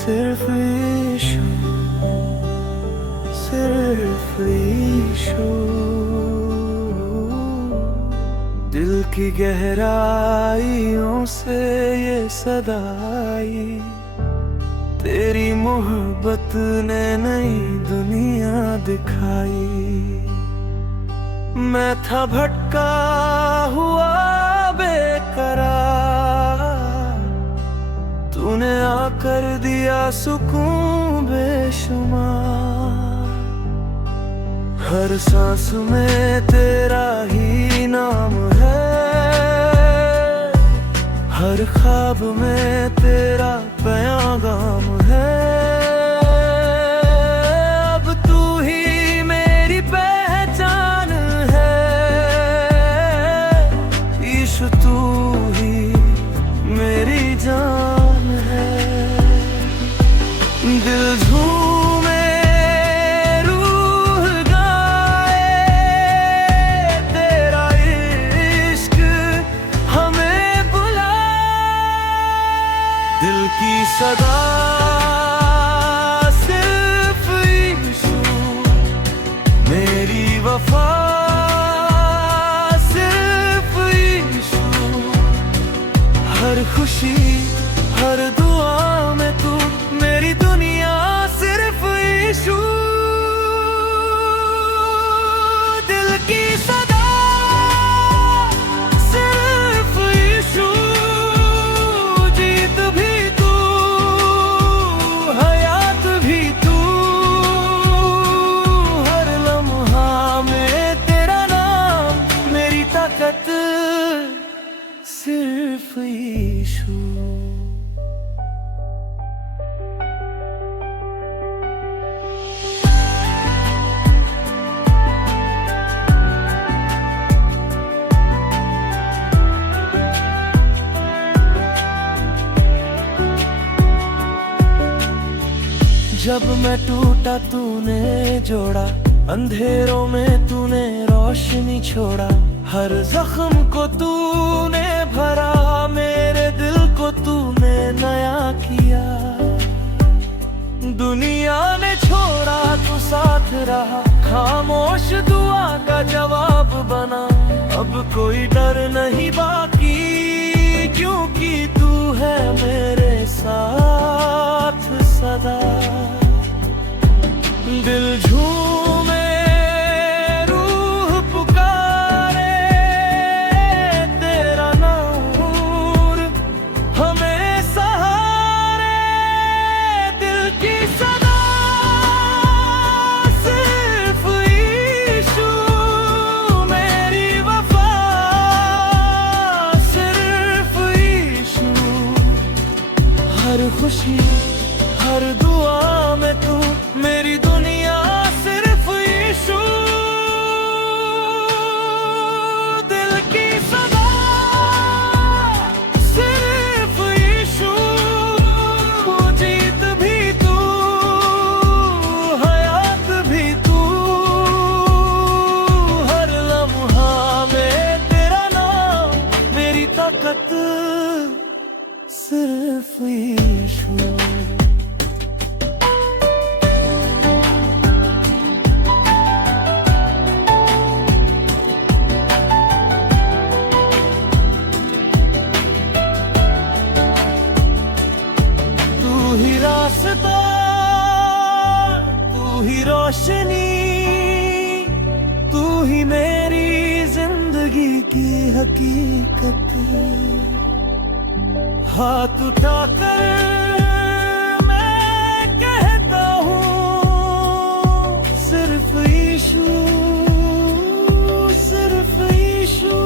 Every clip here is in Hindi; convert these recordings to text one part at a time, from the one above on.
सिर्फ यीशु, सिर्फ यीशु। दिल की गहराइयों से ये सदाई, तेरी मोहब्बत ने नई दुनिया दिखाई। मैं था भटका हुआ बेकरार, तूने आकर दिया सुकून बेशुमार। हर सांस में तेरा ही नाम है, हर ख्वाब में तेरा पैगाम है। अब तू ही मेरी पहचान है, यीशु तू ही मेरी जान है। दिल झूमे रूह गाए, तेरा इश्क हमें दिल की सदा सिर्फ यीशु, मेरी वफा सिर्फ यीशु। हर खुशी हर दुआ में तू मेरी दुनिया सिर्फ यीशु। दिल की सदा सिर्फ यीशु, जीत भी तू हयात भी तू। हर लम्हा में तेरा नाम, मेरी ताकत सिर्फ यीशु। जब मैं टूटा तूने जोड़ा, अंधेरों में तूने रोशनी छोड़ा। हर जख्म को तूने भरा, मेरे दिल को तूने नया किया। दुनिया ने छोड़ा तू साथ रहा, खामोश दुआ का जवाब बना। अब कोई डर नहीं बाकी, क्योंकि तू है मेरे साथ सदा। दिल झूमे रूह पुकारे, तेरा नूर हमें सहारे। दिल की सदा सिर्फ यीशु, मेरी वफा सिर्फ यीशु। हर खुशी हर दुआ में तू मेरी दुनिया सिर्फ यीशु। दिल की सदा सिर्फ यीशु, जीत भी तू हयात भी तू। हर लम्हा में तेरा नाम, मेरी ताकत सिर्फ यीशु। तू ही रास्ता, तू ही रोशनी, तू ही मेरी जिंदगी की हकीकत। हाथ उठाकर मैं कहता हूँ सिर्फ यीशु, सिर्फ यीशु।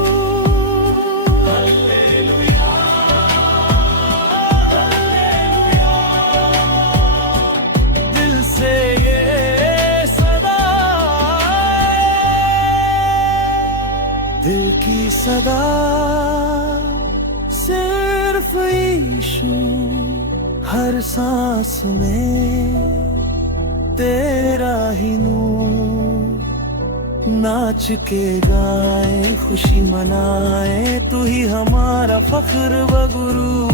दिल की सदा सिर्फ यीशु, हर सांस में तेरा ही नूर। नाच के गाए खुशी मनाए, तू ही हमारा फख्र व गुरूर।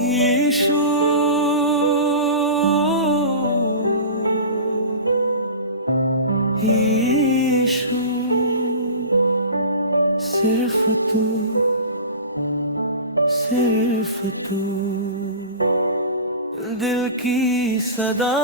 यीशु यीशु सिर्फ तू सिर्फ तू दिल की सदा